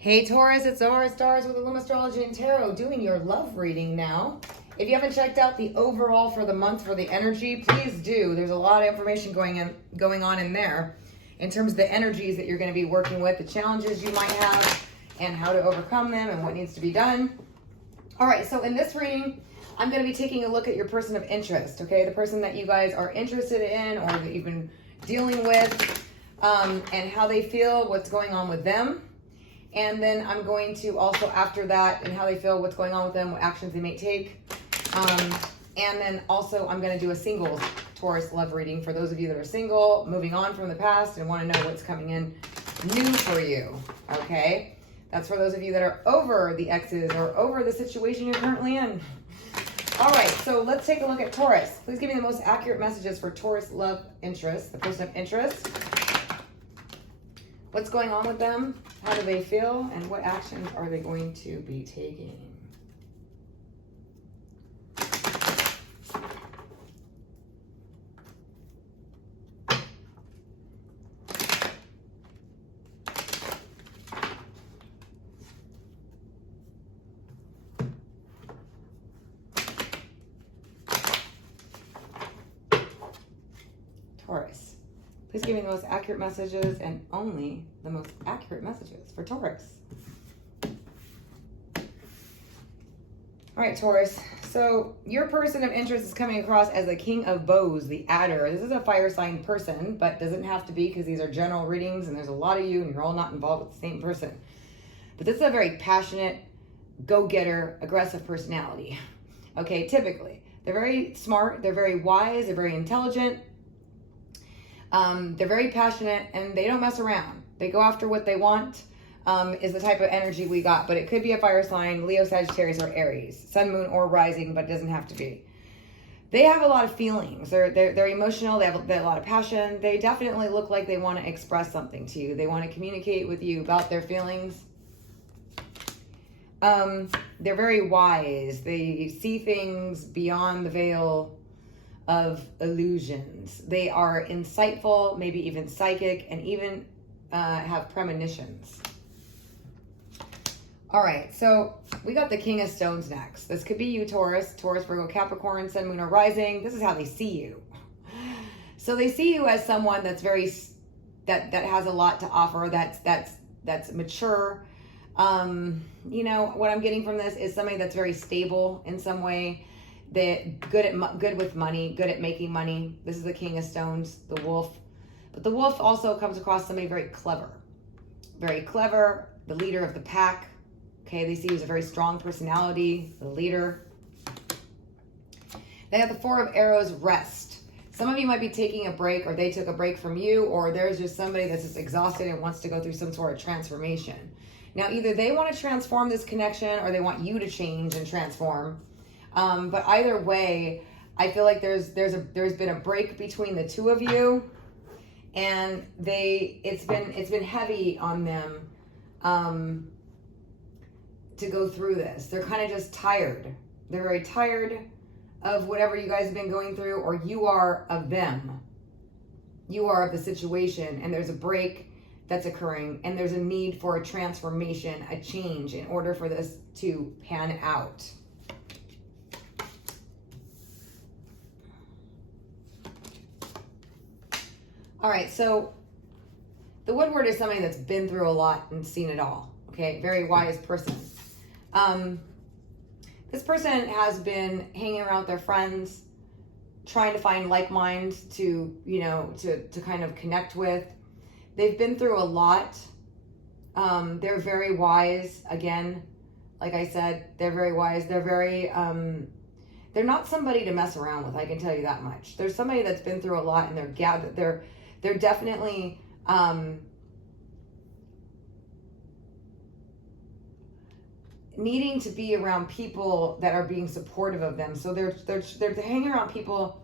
Hey Taurus, it's Zara Stars with Illum Astrology and Tarot doing your love reading now. If you haven't checked out the overall for the month for the energy, please do. There's a lot of information going on in there in terms of the energies that you're going to be working with, the challenges you might have, and how to overcome them and what needs to be done. All right, so in this reading, I'm going to be taking a look at your person of interest, okay? The person that you guys are interested in or that you've been dealing with, and how they feel, what's going on with them. And then I'm going to also, after that, and how they feel, what's going on with them, what actions they may take. And then also I'm going to do a singles Taurus love reading for those of you that are single, moving on from the past, and want to know what's coming in new for you, okay? That's for those of you that are over the exes or over the situation you're currently in. All right, so let's take a look at Taurus. Please give me the most accurate messages for Taurus love interest, the person of interest. What's going on with them? How do they feel? And what actions are they going to be taking? Taurus. Please give me the most accurate messages and only the most accurate messages for Taurus. All right, Taurus. So your person of interest is coming across as the King of Bows, the Adder. This is a fire sign person, but doesn't have to be because these are general readings and there's a lot of you and you're all not involved with the same person. But this is a very passionate, go-getter, aggressive personality. Okay, typically. They're very smart, they're very wise, they're very intelligent. They're very passionate and they don't mess around. They go after what they want, is the type of energy we got. But it could be a fire sign, Leo, Sagittarius, or Aries. Sun, moon, or rising, but it doesn't have to be. They have a lot of feelings. They're emotional. They have a lot of passion. They definitely look like they want to express something to you. They want to communicate with you about their feelings. They're very wise. They see things beyond the veil of illusions. They are insightful, maybe even psychic, and even have premonitions. All right, so we got the King of Stones next. This could be you, Taurus, Virgo, Capricorn, Sun, Moon, or Rising. This is how they see you. So they see you as someone that's very, that has a lot to offer, that's mature. You know, what I'm getting from this is somebody that's very stable in some way. They're good with money, good at making money. This is the King of Stones, the wolf. But the wolf also comes across somebody very clever, the leader of the pack. Okay, they see you as a very strong personality, the leader. They have the Four of Arrows, rest. Some of you might be taking a break, or they took a break from you, or there's just somebody that's just exhausted and wants to go through some sort of transformation. Now, either they want to transform this connection or they want you to change and transform. But either way, I feel like there's been a break between the two of you, and it's been heavy on them to go through this. They're kind of just tired. They're very tired of whatever you guys have been going through, or you are of them. You are of the situation, and there's a break that's occurring, and there's a need for a transformation, a change in order for this to pan out. All right, so the Woodward is somebody that's been through a lot and seen it all, okay? Very wise person. This person has been hanging around with their friends, trying to find like minds to, you know, to kind of connect with. They've been through a lot. They're very wise. Again, like I said, they're very wise. They're very, they're not somebody to mess around with, I can tell you that much. There's somebody that's been through a lot, and they're definitely needing to be around people that are being supportive of them. So they're hanging around people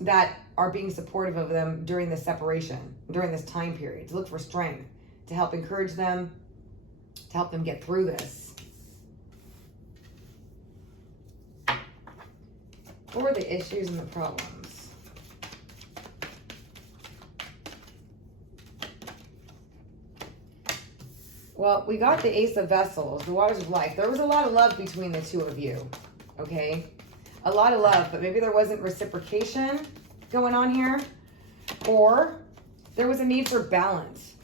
that are being supportive of them during the separation, during this time period, to look for strength, to help encourage them, to help them get through this. What were the issues and the problems? Well, we got the Ace of Vessels, the Waters of Life. There was a lot of love between the two of you, okay? A lot of love, but maybe there wasn't reciprocation going on here, or there was a need for balance.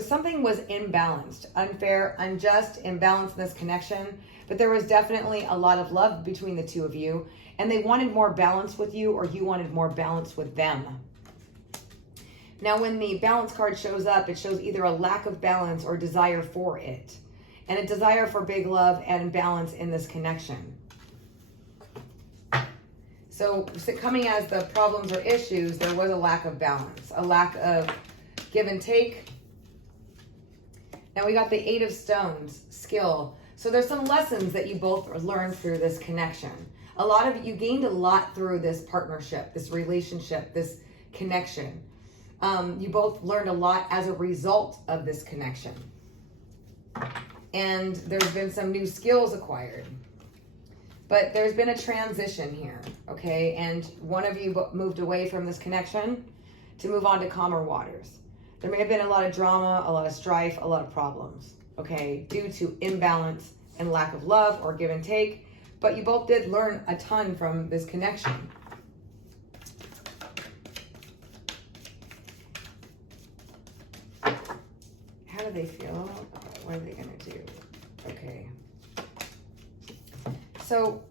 Something was imbalanced, unfair, unjust, imbalanced in this connection, but there was definitely a lot of love between the two of you, and they wanted more balance with you, or you wanted more balance with them. Now, when the balance card shows up, it shows either a lack of balance or desire for it, and a desire for big love and balance in this connection. So coming as the problems or issues, there was a lack of balance, a lack of give and take. Now we got the Eight of Stones, skill. So there's some lessons that you both learned through this connection. You gained a lot through this partnership, this relationship, this connection. You both learned a lot as a result of this connection. And there's been some new skills acquired. But there's been a transition here, okay? And one of you moved away from this connection to move on to calmer waters. There may have been a lot of drama, a lot of strife, a lot of problems, okay? Due to imbalance and lack of love or give and take. But you both did learn a ton from this connection. How do they feel? What are they going to do? Okay. So,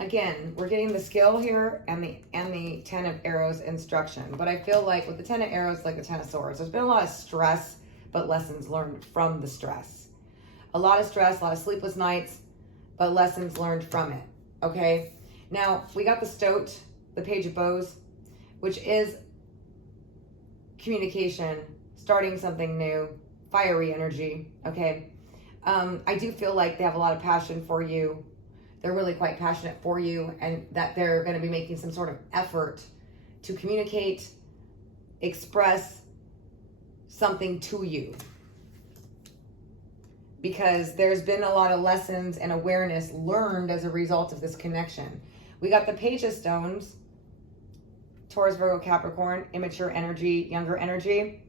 again, we're getting the skill here and the Ten of Arrows instruction. But I feel like with the Ten of Arrows, like the Ten of Swords, there's been a lot of stress, but lessons learned from the stress. A lot of stress, a lot of sleepless nights, but lessons learned from it, okay? Now, we got the Stoat, the Page of Bows, which is communication, starting something new, fiery energy, okay? I do feel like they have a lot of passion for you. They're really quite passionate for you, and that they're going to be making some sort of effort to communicate, express something to you. Because there's been a lot of lessons and awareness learned as a result of this connection. We got the Page of Stones, Taurus, Virgo, Capricorn, immature energy, younger energy,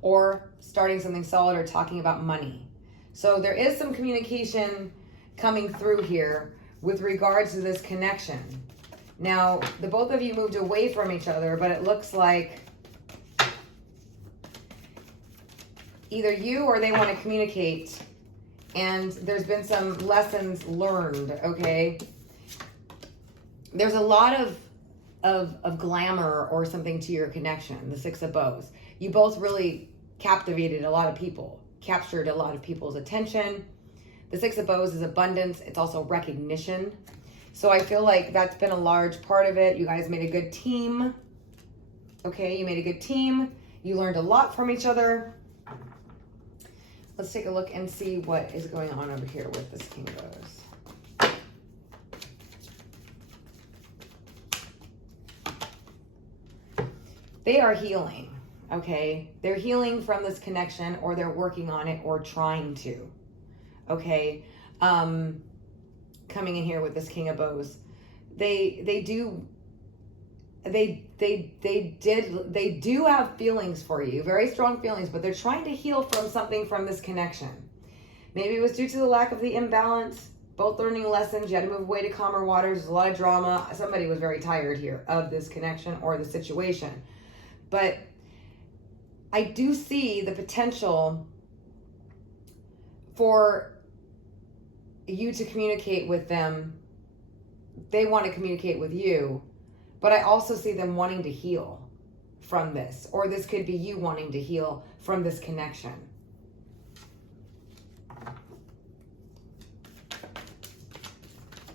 or starting something solid or talking about money. So there is some communication coming through here with regards to this connection. Now, the both of you moved away from each other, but it looks like either you or they want to communicate, and there's been some lessons learned, okay? There's a lot of glamour or something to your connection, the Six of Bows. You both really captivated a lot of people, captured a lot of people's attention. The Six of Bows is abundance. It's also recognition. So I feel like that's been a large part of it. You guys made a good team. Okay, you made a good team. You learned a lot from each other. Let's take a look and see what is going on over here with this King of Bows. They are healing, okay? They're healing from this connection, or they're working on it or trying to, okay? Coming in here with this King of Bows. They do have feelings for you, very strong feelings, but they're trying to heal from something from this connection. Maybe it was due to the lack of the imbalance, both learning lessons. You had to move away to calmer waters. There's a lot of drama. Somebody was very tired here of this connection or the situation. But I do see the potential for you to communicate with them. They want to communicate with you, but I also see them wanting to heal from this, or this could be you wanting to heal from this connection.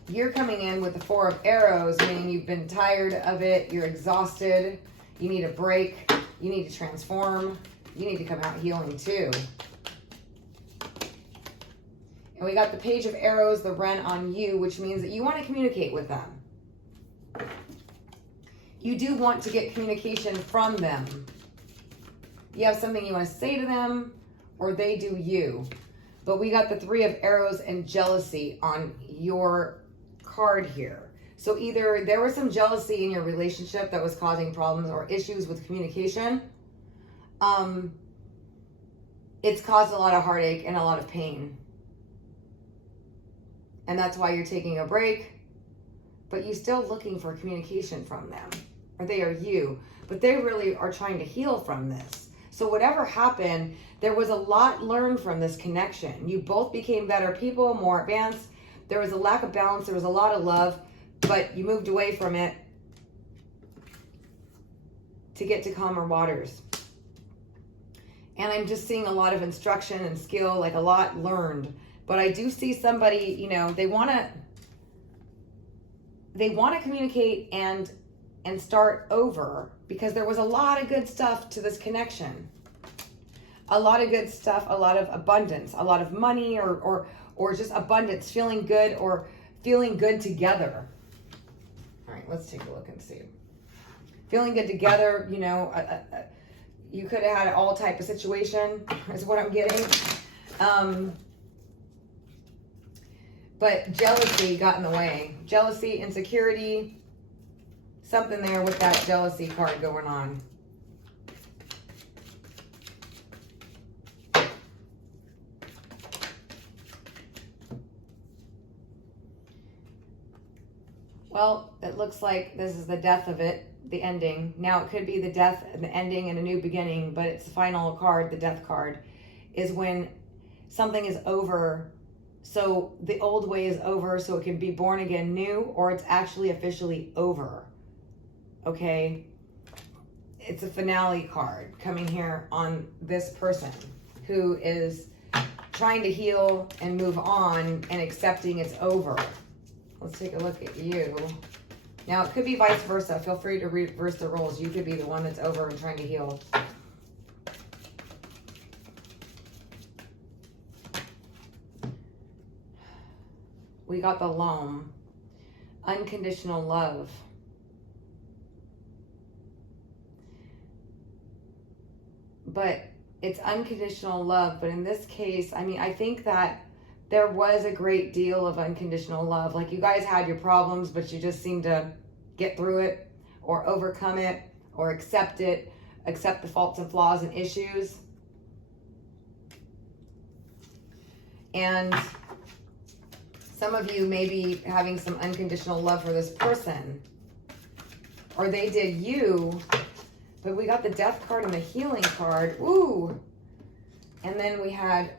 You're coming in with the Four of Arrows, meaning you've been tired of it, you're exhausted, you need a break, you need to transform, you need to come out healing too. And we got the Page of Arrows, the Wren on you, which means that you want to communicate with them. You do want to get communication from them. You have something you want to say to them, or they do you. But we got the Three of Arrows and jealousy on your card here. So either there was some jealousy in your relationship that was causing problems or issues with communication, it's caused a lot of heartache and a lot of pain. And that's why you're taking a break, but you're still looking for communication from them, or they are you, but they really are trying to heal from this. So whatever happened, there was a lot learned from this connection. You both became better people, more advanced. There was a lack of balance. There was a lot of love, but you moved away from it to get to calmer waters. And I'm just seeing a lot of instruction and skill, like a lot learned. But I do see somebody, you know, they want to communicate and start over, because there was a lot of good stuff to this connection. A lot of good stuff, a lot of abundance, a lot of money, or just abundance, feeling good, or feeling good together. All right, let's take a look and see. Feeling good together, you know, you could have had all type of situation, is what I'm getting. But jealousy got in the way. Jealousy, insecurity, something there with that jealousy card going on. Well, it looks like this is the death of it, the ending. Now it could be the death and the ending and a new beginning, but it's the final card, the death card, is when something is over. So the old way is over, so it can be born again new, or it's actually officially over. Okay? It's a finale card coming here on this person who is trying to heal and move on and accepting it's over. Let's take a look at you. Now, it could be vice versa. Feel free to reverse the roles. You could be the one that's over and trying to heal. We got the loam. Unconditional love. But it's unconditional love. But in this case, I mean, I think that there was a great deal of unconditional love. Like, you guys had your problems, but you just seemed to get through it, or overcome it, or accept the faults and flaws and issues. And some of you may be having some unconditional love for this person, or they did you. But we got the death card and the healing card. Ooh. And then we had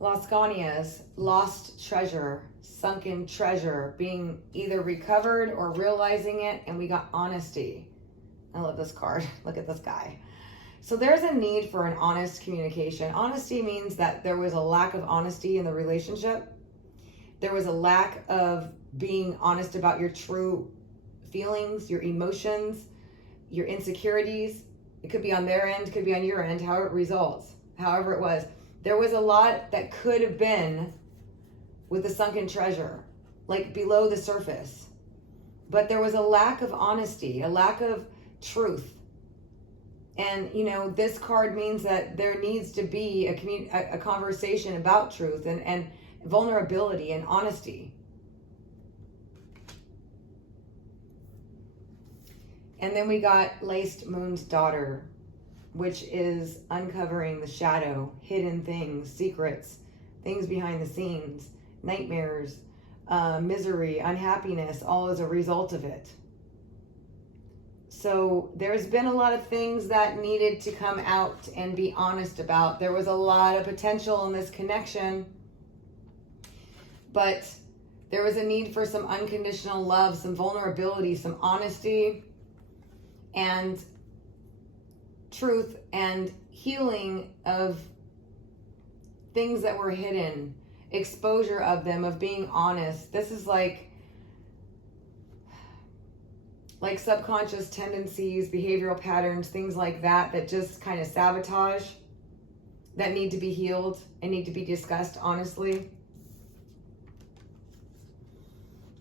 Las Ganias, lost treasure, sunken treasure, being either recovered or realizing it. And we got honesty. I love this card. Look at this guy. So there's a need for an honest communication. Honesty means that there was a lack of honesty in the relationship. There was a lack of being honest about your true feelings, your emotions, your insecurities. It could be on their end, could be on your end, however it results, however it was. There was a lot that could have been with the sunken treasure, like below the surface. But there was a lack of honesty, a lack of truth. And, you know, this card means that there needs to be a conversation about truth and vulnerability and honesty. And then we got Laced Moon's Daughter, which is uncovering the shadow, hidden things, secrets, things behind the scenes, nightmares, misery, unhappiness, all as a result of it. So there's been a lot of things that needed to come out and be honest about. There was a lot of potential in this connection, but there was a need for some unconditional love, some vulnerability, some honesty, and truth, and healing of things that were hidden, exposure of them, of being honest. This is like subconscious tendencies, behavioral patterns, things like that, that just kind of sabotage, that need to be healed and need to be discussed honestly.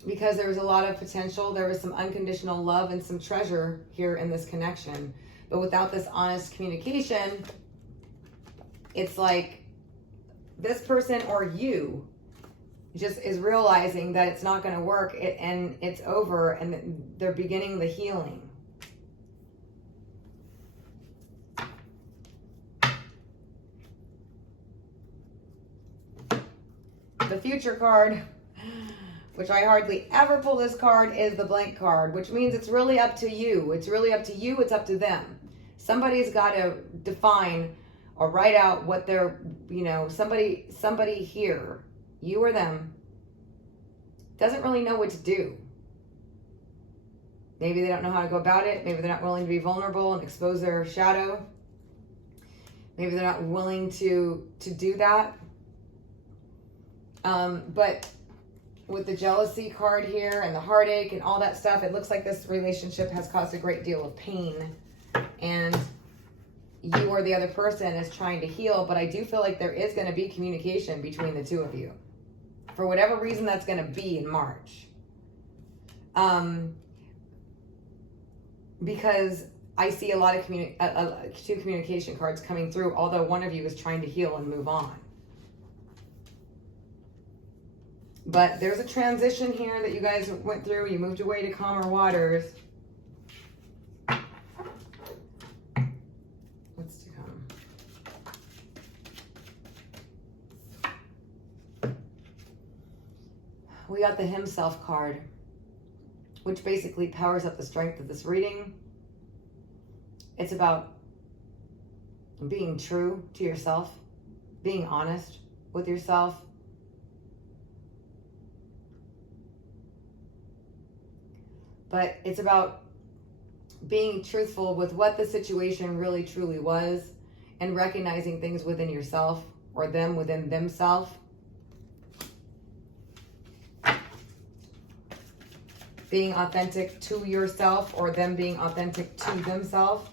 Because there was a lot of potential, there was some unconditional love and some treasure here in this connection. But without this honest communication, it's like this person or you just is realizing that it's not going to work, and it's over, and they're beginning the healing. the future card, which I hardly ever pull this card, is the blank card, which means it's really up to you. It's really up to you. It's up to them. Somebody's got to define or write out what they're, somebody here, you or them, doesn't really know what to do. Maybe they don't know how to go about it. Maybe they're not willing to be vulnerable and expose their shadow. Maybe they're not willing to do that. But with the jealousy card here and the heartache and all that stuff, it looks like this relationship has caused a great deal of pain. And you or the other person is trying to heal. But I do feel like there is going to be communication between the two of you. For whatever reason that's going to be in March. Because I see a lot of two communication cards coming through, although one of you is trying to heal and move on. But there's a transition here that you guys went through. You moved away to calmer waters. What's to come? We got the Himself card, which basically powers up the strength of this reading. It's about being true to yourself, being honest with yourself. But it's about being truthful with what the situation really truly was and recognizing things within yourself or them within themselves. Being authentic to yourself or them being authentic to themselves.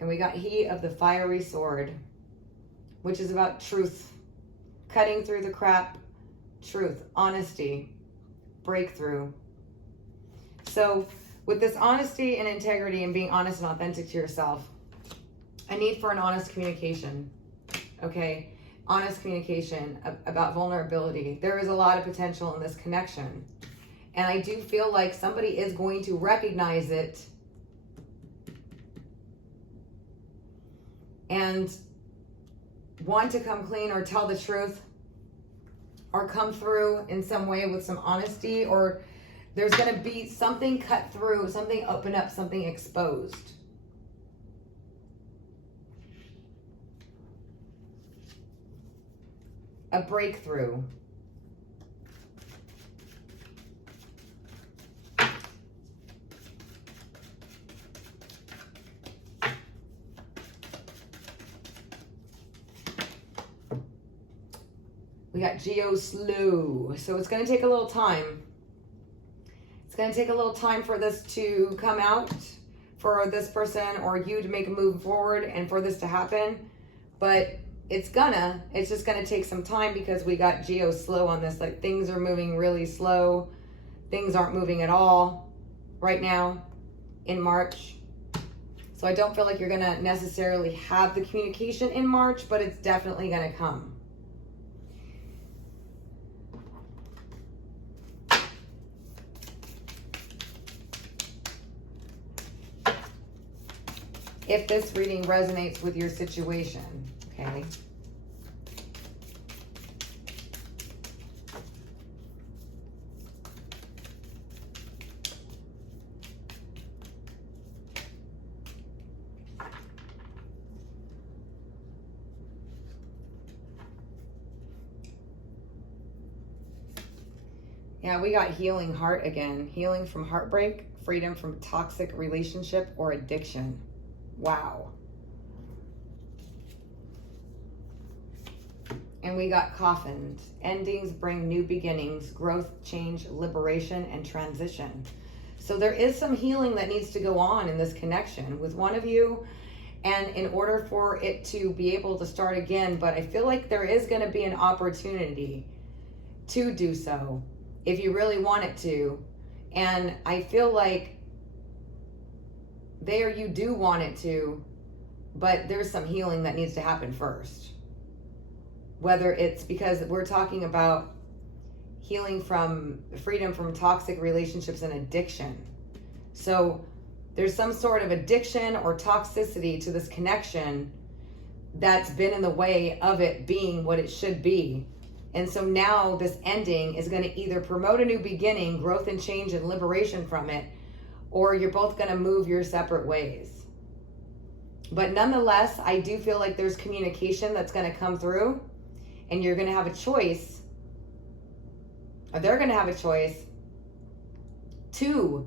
And we got He of the Fiery Sword, which is about truth. Cutting through the crap, truth, honesty, breakthrough. So with this honesty and integrity and being honest and authentic to yourself, I need for an honest communication, okay? Honest communication about vulnerability. There is a lot of potential in this connection. And I do feel like somebody is going to recognize it and want to come clean or tell the truth or come through in some way with some honesty, or there's going to be something cut through, something open up, something exposed. A breakthrough. We got Geo Slew. So it's going to take a little time. It's going to take a little time for this to come out, for this person or you to make a move forward and for this to happen. But it's just going to take some time because we got Geo Slow on this. Like, things are moving really slow. Things aren't moving at all right now in March. So I don't feel like you're going to necessarily have the communication in March, but it's definitely going to come. If this reading resonates with your situation, okay? Yeah, we got healing heart again. Healing from heartbreak, freedom from toxic relationship or addiction. Wow. And we got coffined. Endings bring new beginnings, growth, change, liberation, and transition. So there is some healing that needs to go on in this connection with one of you, and in order for it to be able to start again, but I feel like there is going to be an opportunity to do so if you really want it to. And I feel like there you do want it to, but there's some healing that needs to happen first. Whether it's because we're talking about healing from freedom from toxic relationships and addiction. So there's some sort of addiction or toxicity to this connection that's been in the way of it being what it should be. And so now this ending is going to either promote a new beginning, growth and change and liberation from it, or you're both going to move your separate ways. But nonetheless, I do feel like there's communication that's going to come through, and you're going to have a choice, or they're going to have a choice to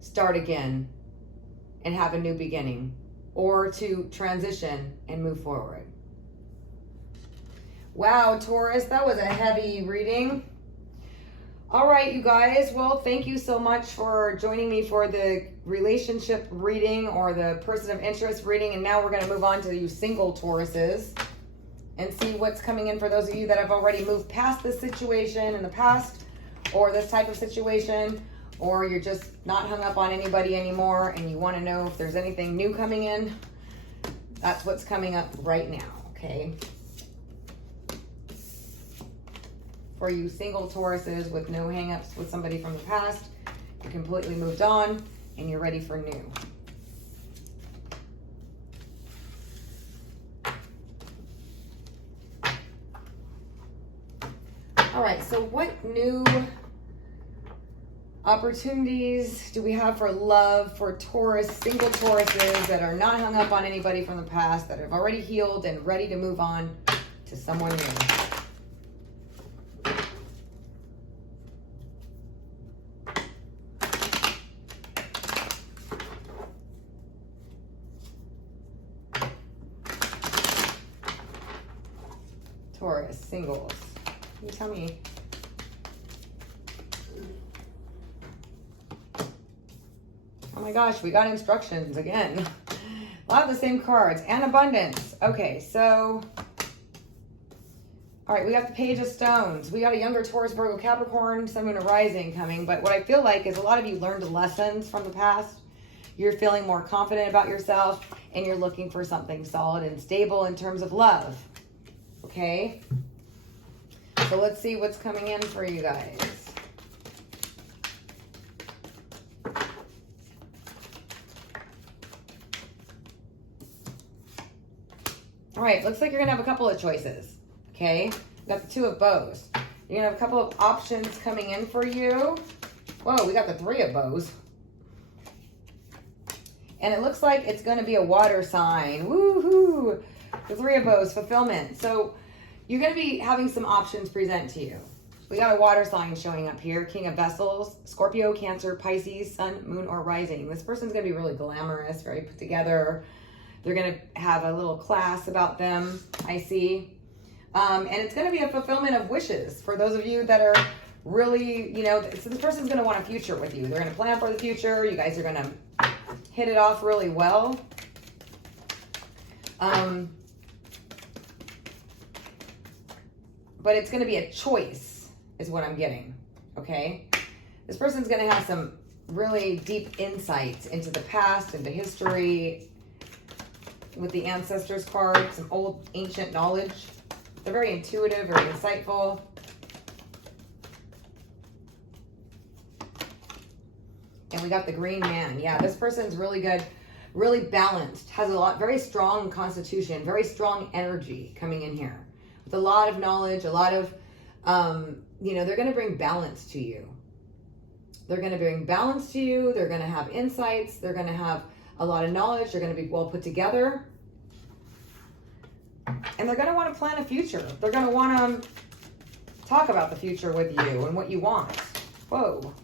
start again and have a new beginning, or to transition and move forward. Wow, Taurus, that was a heavy reading. All right, you guys. Well, thank you so much for joining me for the relationship reading or the person of interest reading. And now we're going to move on to you single Tauruses and see what's coming in for those of you that have already moved past this situation in the past, or this type of situation, or you're just not hung up on anybody anymore and you want to know if there's anything new coming in. That's what's coming up right now, okay? For you single Tauruses with no hang-ups with somebody from the past, you're completely moved on and you're ready for new. All right, so what new opportunities do we have for love for Taurus, single Tauruses that are not hung up on anybody from the past, that have already healed and ready to move on to someone new? Taurus, singles. Can you tell me? Oh my gosh, we got instructions again. A lot of the same cards. And abundance. Okay, so... all right, we got the Page of Stones. We got a younger Taurus, Virgo, Capricorn, Sun, Moon, and Rising coming. But what I feel like is a lot of you learned lessons from the past. You're feeling more confident about yourself, and you're looking for something solid and stable in terms of love. Okay? So let's see what's coming in for you guys. All right, looks like you're gonna have a couple of choices, okay? We got the Two of Bows. You're gonna have a couple of options coming in for you. Whoa, we got the Three of Bows. And it looks like it's gonna be a water sign. Woohoo! The Three of Bows, fulfillment. So you're gonna be having some options present to you. We got a water sign showing up here. King of Vessels, Scorpio, Cancer, Pisces, Sun, Moon, or Rising. This person's gonna be really glamorous, very put together. They're going to have a little class about them, I see. And it's going to be a fulfillment of wishes for those of you that are really, you know, so this person's going to want a future with you. They're going to plan for the future. You guys are going to hit it off really well. But it's going to be a choice is what I'm getting, okay? This person's going to have some really deep insights into the past, into history, with the ancestors card, some old ancient knowledge. They're very intuitive, very insightful. And we got the Green Man. Yeah, this person's really good, really balanced, has a lot, very strong constitution, very strong energy coming in here. With a lot of knowledge, a lot of, you know, they're going to bring balance to you. They're going to bring balance to you. They're going to have insights. They're going to have a lot of knowledge. They're going to be well put together. And they're going to want to plan a future. They're going to want to talk about the future with you and what you want. Whoa.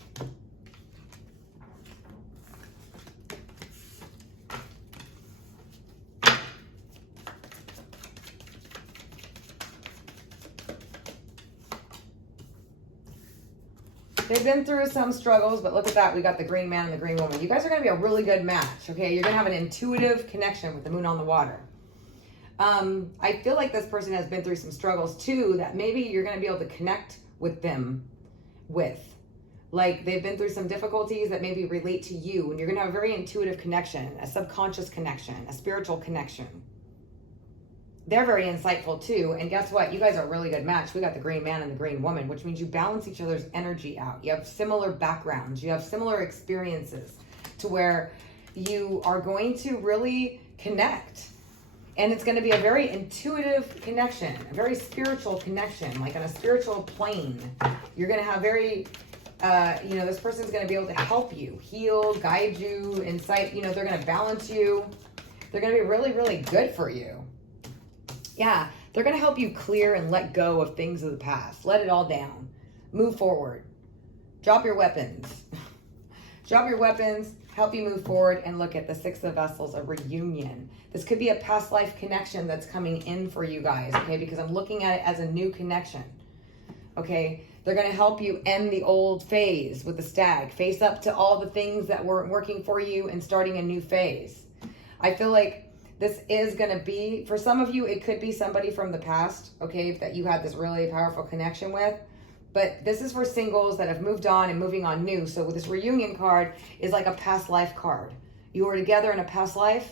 They've been through some struggles, but look at that. We got the Green Man and the Green Woman. You guys are going to be a really good match, okay? You're going to have an intuitive connection with the Moon on the water. I feel like this person has been through some struggles too that maybe you're going to be able to connect with them with. Like they've been through some difficulties that maybe relate to you, and you're going to have a very intuitive connection, a subconscious connection, a spiritual connection. They're very insightful too. And guess what? You guys are a really good match. We got the Green Man and the Green Woman, which means you balance each other's energy out. You have similar backgrounds. You have similar experiences to where you are going to really connect. And it's going to be a very intuitive connection, a very spiritual connection, like on a spiritual plane. You're going to have very, this person's going to be able to help you, heal, guide you, incite, they're going to balance you. They're going to be really, really good for you. Yeah, they're going to help you clear and let go of things of the past. Let it all down. Move forward. Drop your weapons. Drop your weapons, help you move forward, and look at the Six of Vessels, a reunion. This could be a past life connection that's coming in for you guys, okay? Because I'm looking at it as a new connection, okay? They're going to help you end the old phase with the Stag. Face up to all the things that weren't working for you and starting a new phase. I feel like this is going to be, for some of you, it could be somebody from the past, okay, that you had this really powerful connection with. But this is for singles that have moved on and moving on new. So this reunion card is like a past life card. You were together in a past life,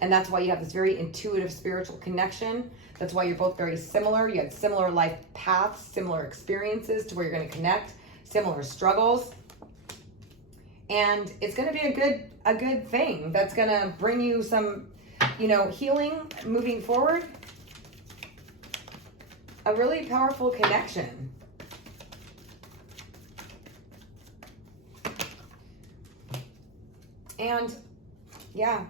and that's why you have this very intuitive spiritual connection. That's why you're both very similar. You had similar life paths, similar experiences to where you're going to connect, similar struggles. And it's going to be a good thing that's going to bring you some, healing moving forward. A really powerful connection. And yeah,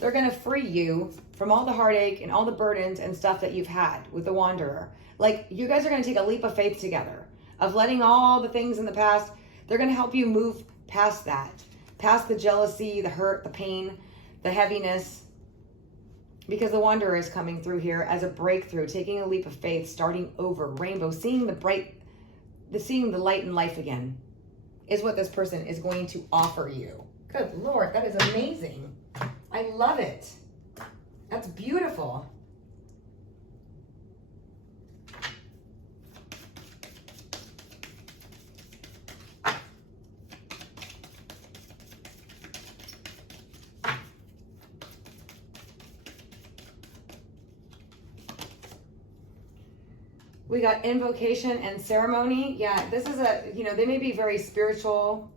they're going to free you from all the heartache and all the burdens and stuff that you've had with the Wanderer. Like, you guys are going to take a leap of faith together of letting all the things in the past. They're going to help you move past that, past the jealousy, the hurt, the pain, the heaviness, because the Wanderer is coming through here as a breakthrough, taking a leap of faith, starting over, rainbow, seeing the light in life again. Is what this person is going to offer you. Good Lord, that is amazing. I love it. That's beautiful. We got invocation and ceremony. Yeah, this is they may be very spiritual,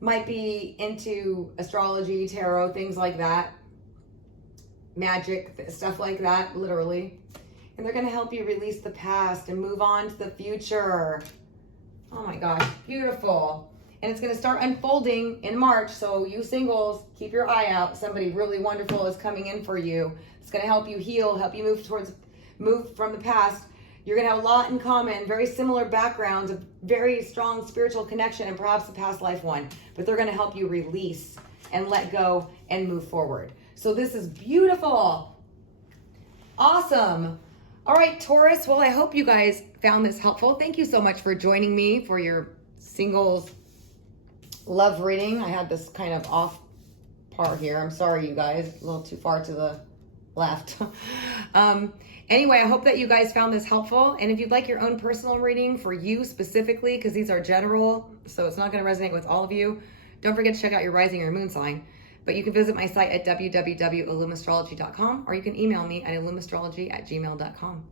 might be into astrology, tarot, things like that, magic, stuff like that, literally. And they're going to help you release the past and move on to the future. Oh my gosh, beautiful. And it's going to start unfolding in March. So you singles, keep your eye out. Somebody really wonderful is coming in for you. It's going to help you heal, help you move from the past. You're going to have a lot in common, very similar backgrounds, a very strong spiritual connection, and perhaps a past life one. But they're going to help you release and let go and move forward. So this is beautiful. Awesome. All right, Taurus. Well, I hope you guys found this helpful. Thank you so much for joining me for your singles love reading. I had this kind of off par here. I'm sorry, you guys. A little too far to the left. Anyway, I hope that you guys found this helpful. And if you'd like your own personal reading for you specifically, because these are general, so it's not going to resonate with all of you, don't forget to check out your rising or moon sign. But you can visit my site at www.illumastrology.com, or you can email me at illumastrology@gmail.com.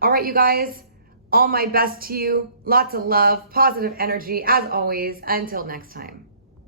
All right, you guys, all my best to you. Lots of love, positive energy, as always. Until next time.